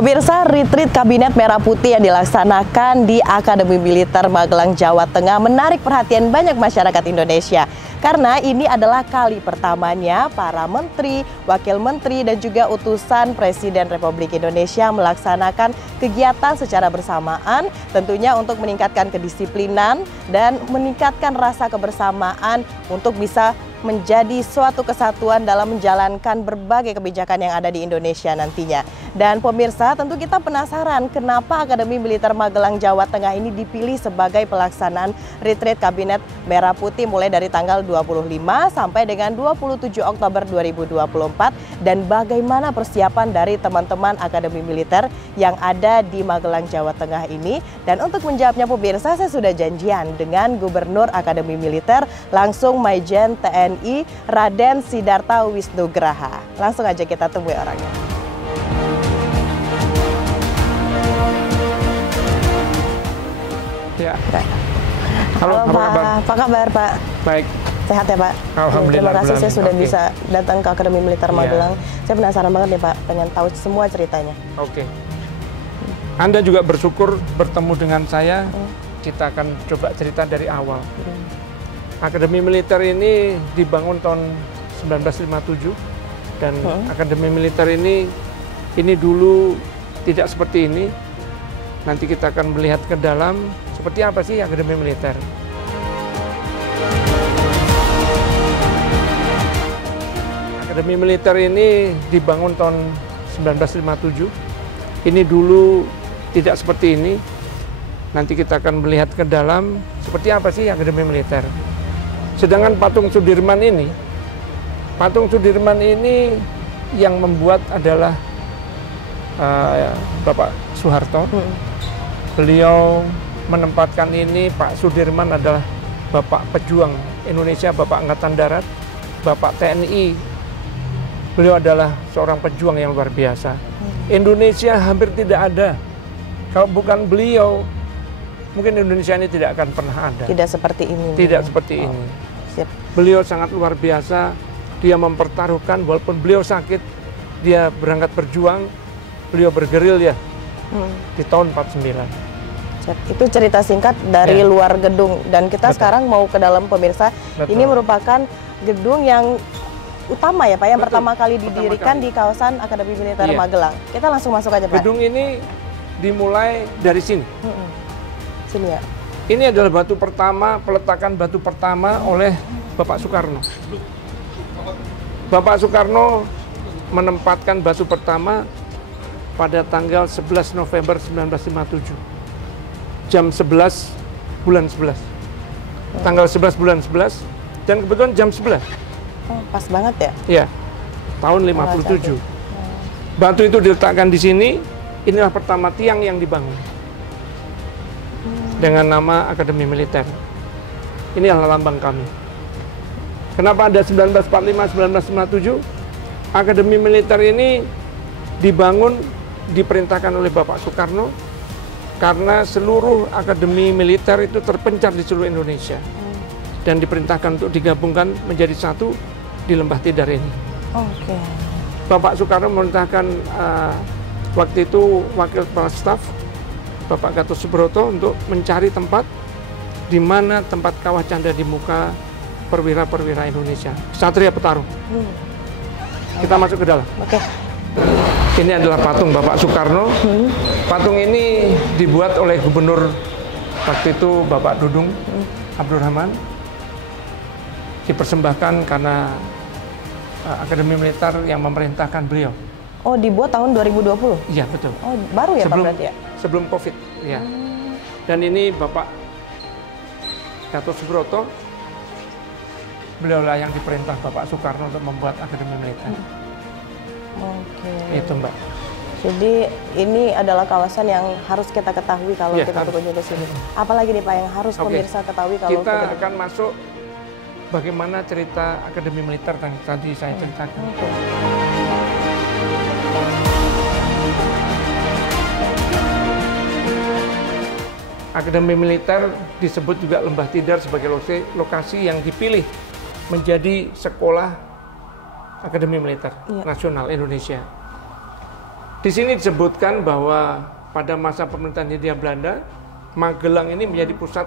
Pemirsa, retreat Kabinet Merah Putih yang dilaksanakan di Akademi Militer Magelang, Jawa Tengah menarik perhatian banyak masyarakat Indonesia. Karena ini adalah kali pertamanya para menteri, wakil menteri, dan juga utusan Presiden Republik Indonesia melaksanakan kegiatan secara bersamaan, tentunya untuk meningkatkan kedisiplinan dan meningkatkan rasa kebersamaan untuk bisa menjadi suatu kesatuan dalam menjalankan berbagai kebijakan yang ada di Indonesia nantinya. Dan pemirsa, tentu kita penasaran kenapa Akademi Militer Magelang, Jawa Tengah ini dipilih sebagai pelaksanaan retreat Kabinet Merah Putih mulai dari tanggal 25 sampai dengan 27 Oktober 2024 dan bagaimana persiapan dari teman-teman Akademi Militer yang ada di Magelang, Jawa Tengah ini. Dan untuk menjawabnya pemirsa, saya sudah janjian dengan Gubernur Akademi Militer, langsung Maijen TNI Raden Sidarta Wisnugraha. Langsung aja kita temui orangnya. Ya. Halo Pak, apa kabar Pak? Baik. Sehat ya Pak? Alhamdulillah. Terima kasih saya sudah bisa datang ke Akademi Militer Magelang. Saya penasaran banget nih Pak, pengen tahu semua ceritanya. Oke. Anda juga bersyukur bertemu dengan saya. Kita akan coba cerita dari awal. Akademi Militer ini dibangun tahun 1957 dan Akademi Militer ini dulu tidak seperti ini. Nanti kita akan melihat ke dalam seperti apa sih Akademi Militer. Akademi Militer ini dibangun tahun 1957. Ini dulu tidak seperti ini. Nanti kita akan melihat ke dalam seperti apa sih Akademi Militer. Sedangkan patung Sudirman ini yang membuat adalah Bapak Soeharto. Beliau menempatkan ini, Pak Sudirman adalah Bapak Pejuang Indonesia, Bapak Angkatan Darat, Bapak TNI. Beliau adalah seorang pejuang yang luar biasa. Indonesia hampir tidak ada. Kalau bukan beliau, mungkin Indonesia ini tidak akan pernah ada. Tidak seperti ini. Tidak seperti ini. Siap. Beliau sangat luar biasa. Dia mempertaruhkan, walaupun beliau sakit, dia berangkat berjuang. Beliau bergerilya di tahun 49. Itu cerita singkat dari luar gedung, dan kita sekarang mau ke dalam pemirsa. Ini merupakan gedung yang utama ya Pak, yang pertama kali didirikan di kawasan Akademi Militer Magelang. Kita langsung masuk aja Pak. Gedung ini dimulai dari sini. Sini ya. Ini adalah batu pertama, peletakan batu pertama oleh Bapak Soekarno. Bapak Soekarno menempatkan batu pertama pada tanggal 11 November 1957. Jam 11 bulan 11. Tanggal 11 bulan 11 dan kebetulan jam 11. Oh, pas banget ya? Iya. Tahun 57. Batu itu diletakkan di sini, inilah pertama tiang yang dibangun. Dengan nama Akademi Militer. Inilah lambang kami. Kenapa ada 1945-1957? Akademi Militer ini dibangun, diperintahkan oleh Bapak Soekarno karena seluruh akademi militer itu terpencar di seluruh Indonesia dan diperintahkan untuk digabungkan menjadi satu di Lembah Tidar ini. Bapak Soekarno memerintahkan waktu itu Wakil Kepala Staf Bapak Gatot Subroto untuk mencari tempat di mana tempat kawah canda di muka perwira-perwira Indonesia, Satria Petarung. Kita masuk ke dalam. Ini adalah patung Bapak Soekarno. Patung ini dibuat oleh Gubernur waktu itu Bapak Dudung Abdurrahman. Dipersembahkan karena Akademi Militer yang memerintahkan beliau. Oh, dibuat tahun 2020? Iya, betul. Oh, baru ya Pak berarti ya? Sebelum COVID, ya. Dan ini Bapak Gatot Subroto. Beliaulah yang diperintah Bapak Soekarno untuk membuat Akademi Militer. Itu Mbak. Jadi ini adalah kawasan yang harus kita ketahui kalau kita berkunjung ke sini. Apalagi nih Pak yang harus pemirsa ketahui kalau kita akan masuk bagaimana cerita Akademi Militer yang tadi saya ceritakan. Akademi Militer disebut juga Lembah Tidar sebagai lokasi yang dipilih menjadi sekolah Akademi Militer Nasional Indonesia. Di sini disebutkan bahwa pada masa pemerintahan Hindia Belanda, Magelang ini menjadi pusat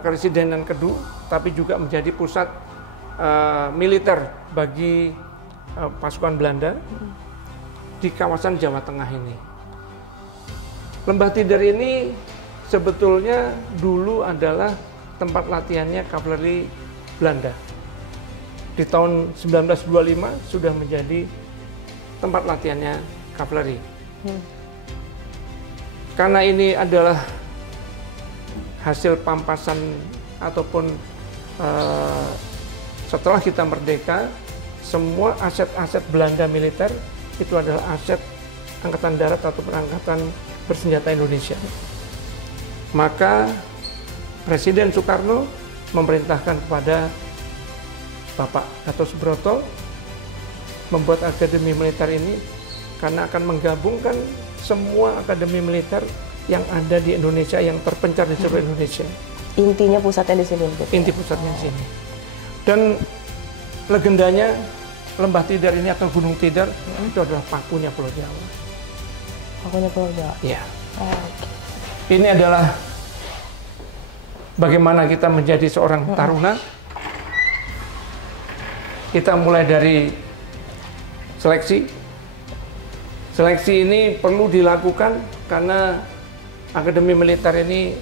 keresidenan Kedu, tapi juga menjadi pusat militer bagi pasukan Belanda di kawasan Jawa Tengah ini. Lembah Tidar ini sebetulnya dulu adalah tempat latihannya kavaleri Belanda. Di tahun 1925 sudah menjadi tempat latihannya kavaleri. Karena ini adalah hasil pampasan ataupun setelah kita merdeka, semua aset-aset Belanda militer itu adalah aset Angkatan Darat ataupun Angkatan Bersenjata Indonesia. Maka Presiden Soekarno memerintahkan kepada Bapak Gatot Subroto membuat akademi militer ini karena akan menggabungkan semua akademi militer yang ada di Indonesia, yang terpencar di seluruh Indonesia. Intinya pusatnya di sini. Inti pusatnya di sini. Dan legendanya Lembah Tidar ini atau Gunung Tidar itu adalah pakunya Pulau Jawa. Pakunya Pulau Jawa? Iya. Okay. Ini adalah bagaimana kita menjadi seorang taruna. Kita mulai dari seleksi. Seleksi ini perlu dilakukan karena akademi militer ini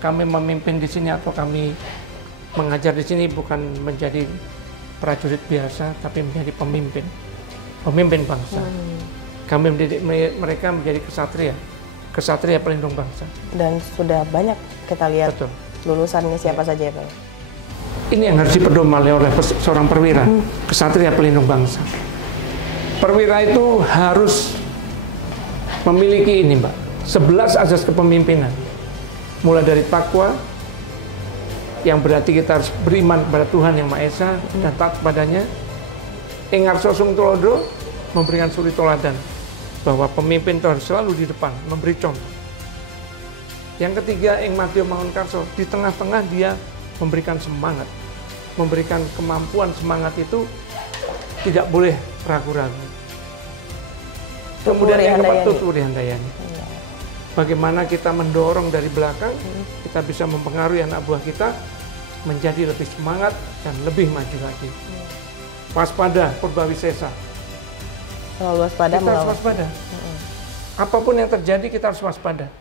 kami memimpin di sini atau kami mengajar di sini bukan menjadi prajurit biasa, tapi menjadi pemimpin bangsa. Kami mendidik mereka menjadi kesatria pelindung bangsa. Dan sudah banyak kita lihat. Betul. Lulusannya siapa saja ya Pak? Ini yang harus dipedomani oleh seorang perwira, kesatria pelindung bangsa. Perwira itu harus memiliki ini Mbak, 11 azas kepemimpinan. Mulai dari takwa, yang berarti kita harus beriman kepada Tuhan Yang Maha Esa dan taat kepadanya. Engarso sung tulodo, memberikan suri toladan, bahwa pemimpin itu harus selalu di depan, memberi contoh. Yang ketiga, ing madya mangun karso, di tengah-tengah dia memberikan semangat, memberikan kemampuan. Semangat itu tidak boleh ragu-ragu. Kemudian yang keempat, tuturi handayani. Bagaimana kita mendorong dari belakang, kita bisa mempengaruhi anak buah kita menjadi lebih semangat dan lebih maju lagi. Waspada, purbawisesa. Selalu waspada. Kita harus waspada. Apapun yang terjadi kita harus waspada.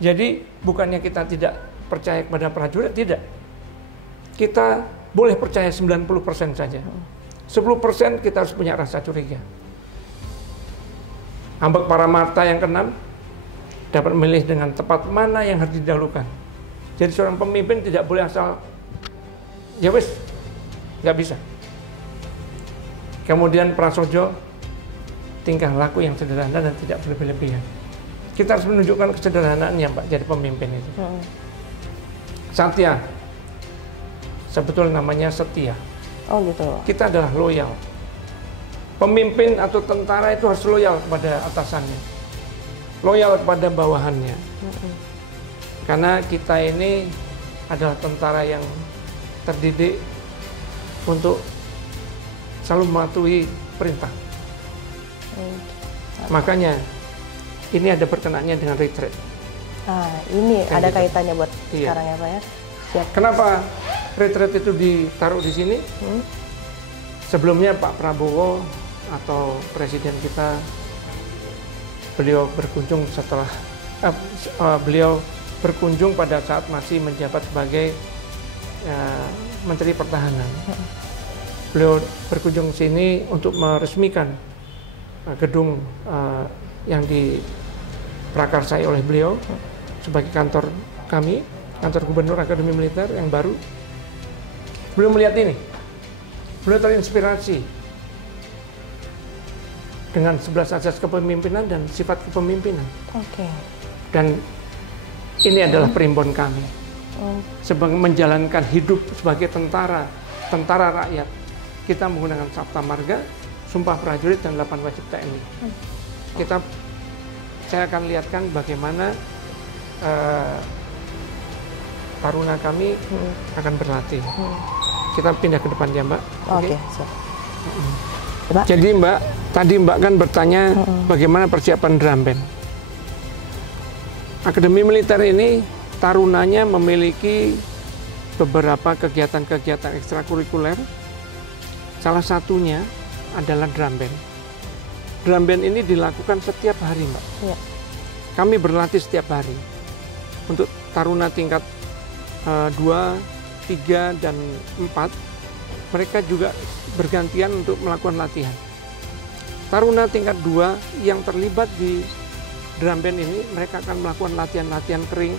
Jadi bukannya kita tidak percaya kepada prajurit, tidak. Kita boleh percaya 90% saja. 10% kita harus punya rasa curiga. Ambek Paramarta yang keenam, dapat memilih dengan tepat mana yang harus didahulukan. Jadi seorang pemimpin tidak boleh asal, ya wis, nggak bisa. Kemudian prasojo, tingkah laku yang sederhana dan tidak berlebihan. Kita harus menunjukkan kesederhanaannya Mbak, jadi pemimpin itu. Satya, sebetulnya namanya setia. Oh gitu. Kita adalah loyal. Pemimpin atau tentara itu harus loyal kepada atasannya, loyal kepada bawahannya. Karena kita ini adalah tentara yang terdidik untuk selalu mematuhi perintah. Makanya ini ada berkenannya dengan retreat. Ini kan ada gitu. Kaitannya buat sekarang ya Pak ya. Siap. Kenapa retreat itu ditaruh di sini? Sebelumnya Pak Prabowo atau presiden kita, beliau berkunjung setelah beliau berkunjung pada saat masih menjabat sebagai Menteri Pertahanan. Beliau berkunjung sini untuk meresmikan gedung yang diprakarsai oleh beliau sebagai kantor kami, kantor Gubernur Akademi Militer yang baru. Beliau melihat ini, beliau terinspirasi dengan 11 asas kepemimpinan dan sifat kepemimpinan. Dan ini adalah primbon kami. Sebagai menjalankan hidup sebagai tentara rakyat. Kita menggunakan Sabta Marga, Sumpah Prajurit, dan 8 Wajib TNI. Saya akan lihatkan bagaimana taruna kami akan berlatih. Kita pindah ke depan ya Mbak. Oke, siap. Jadi Mbak, Tadi Mbak kan bertanya bagaimana persiapan drum band. Akademi Militer ini tarunanya memiliki beberapa kegiatan-kegiatan ekstrakurikuler. Salah satunya adalah drum band. Drum band ini dilakukan setiap hari, Mbak. Ya. Kami berlatih setiap hari. Untuk taruna tingkat 2, 3, dan 4, mereka juga bergantian untuk melakukan latihan. Taruna tingkat 2 yang terlibat di drum band ini, mereka akan melakukan latihan-latihan kering.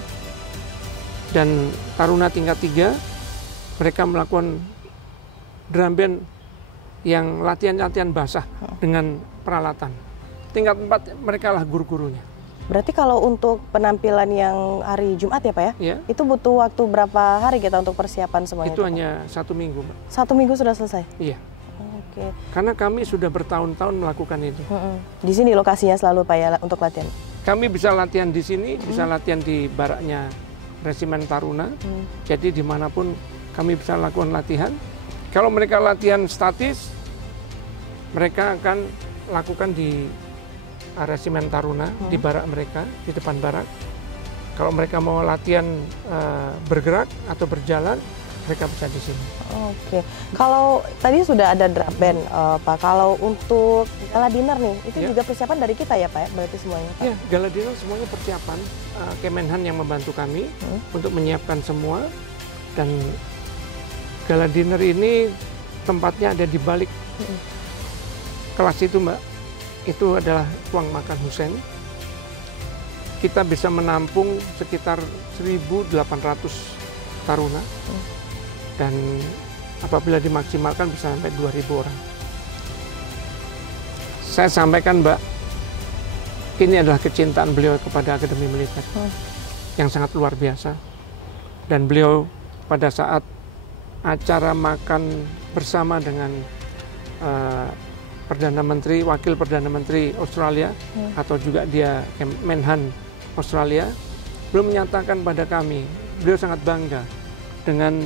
Dan taruna tingkat 3, mereka melakukan drum band yang latihan-latihan basah dengan peralatan. Tingkat 4, mereka lah guru-gurunya. Berarti kalau untuk penampilan yang hari Jumat ya Pak ya? Ya. Itu butuh waktu berapa hari kita untuk persiapan semuanya? Itu hanya 1 minggu, Mbak. 1 minggu sudah selesai? Iya. Oke. Karena kami sudah bertahun-tahun melakukan itu. Di sini lokasinya selalu Pak ya untuk latihan? Kami bisa latihan di sini, bisa latihan di baraknya Resimen Taruna. Jadi dimanapun kami bisa lakukan latihan. Kalau mereka latihan statis, mereka akan lakukan di Resimen Taruna, di barak mereka, di depan barak. Kalau mereka mau latihan bergerak atau berjalan, mereka bisa di sini. Oke. Kalau tadi sudah ada drum band, Pak. Kalau untuk gala dinner nih, itu juga persiapan dari kita ya Pak? Berarti semuanya Pak? Ya, gala dinner semuanya persiapan. Kemenhan yang membantu kami untuk menyiapkan semua. Dan gala dinner ini tempatnya ada di balik kelas itu, Mbak. Itu adalah ruang makan Husein. Kita bisa menampung sekitar 1.800 taruna. Dan apabila dimaksimalkan bisa sampai 2.000 orang. Saya sampaikan, Mbak, ini adalah kecintaan beliau kepada Akademi Militer yang sangat luar biasa. Dan beliau pada saat acara makan bersama dengan Perdana Menteri, Wakil Perdana Menteri Australia, atau juga dia Menhan Australia, beliau menyatakan pada kami, beliau sangat bangga dengan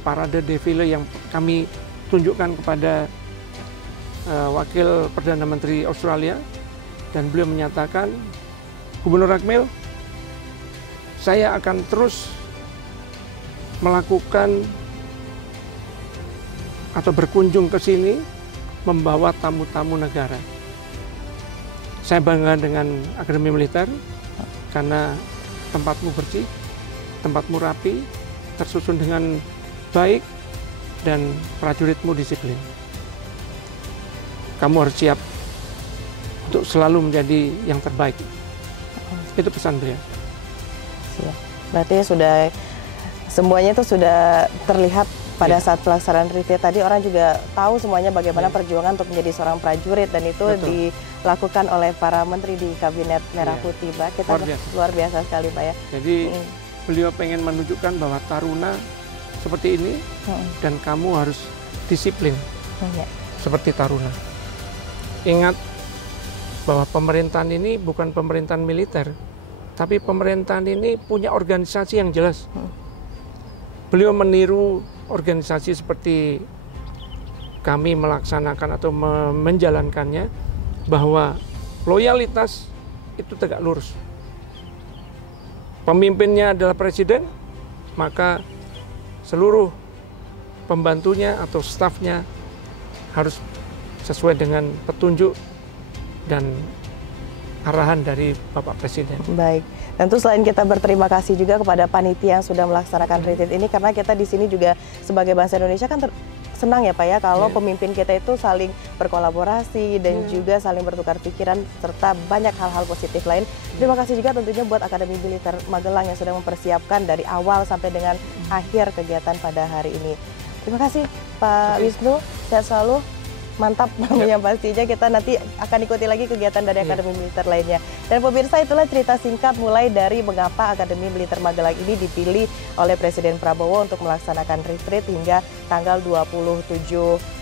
parade defile yang kami tunjukkan kepada Wakil Perdana Menteri Australia, dan beliau menyatakan, Gubernur Akmil, saya akan terus melakukan atau berkunjung ke sini membawa tamu-tamu negara. Saya bangga dengan Akademi Militer karena tempatmu bersih, tempatmu rapi, tersusun dengan baik, dan prajuritmu disiplin. Kamu harus siap untuk selalu menjadi yang terbaik. Itu pesan beliau. Berarti sudah semuanya itu sudah terlihat pada saat pelaksanaan retreat tadi. Orang juga tahu semuanya bagaimana perjuangan untuk menjadi seorang prajurit, dan itu dilakukan oleh para menteri di Kabinet Merah Putih, Pak. Kita luar biasa sekali, Pak ya. Jadi beliau pengen menunjukkan bahwa taruna seperti ini dan kamu harus disiplin seperti taruna. Ingat bahwa pemerintahan ini bukan pemerintahan militer, tapi pemerintahan ini punya organisasi yang jelas. Beliau meniru organisasi seperti kami melaksanakan atau menjalankannya, bahwa loyalitas itu tegak lurus. Pemimpinnya adalah presiden, maka seluruh pembantunya atau stafnya harus sesuai dengan petunjuk dan arahan dari Bapak Presiden. Baik. Tentu selain kita berterima kasih juga kepada panitia yang sudah melaksanakan retreat ini, karena kita di sini juga sebagai bangsa Indonesia kan senang ya Pak ya kalau pemimpin kita itu saling berkolaborasi dan juga saling bertukar pikiran serta banyak hal-hal positif lain. Terima kasih juga tentunya buat Akademi Militer Magelang yang sudah mempersiapkan dari awal sampai dengan akhir kegiatan pada hari ini. Terima kasih Pak Wisnu, sehat selalu. Mantap yang pastinya. Kita nanti akan ikuti lagi kegiatan dari Akademi Militer lainnya. Dan pemirsa, itulah cerita singkat mulai dari mengapa Akademi Militer Magelang ini dipilih oleh Presiden Prabowo untuk melaksanakan retreat hingga tanggal 27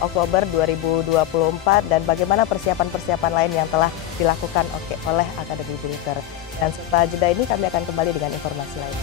Oktober 2024 dan bagaimana persiapan-persiapan lain yang telah dilakukan oleh Akademi Militer. Dan setelah jeda ini kami akan kembali dengan informasi lain.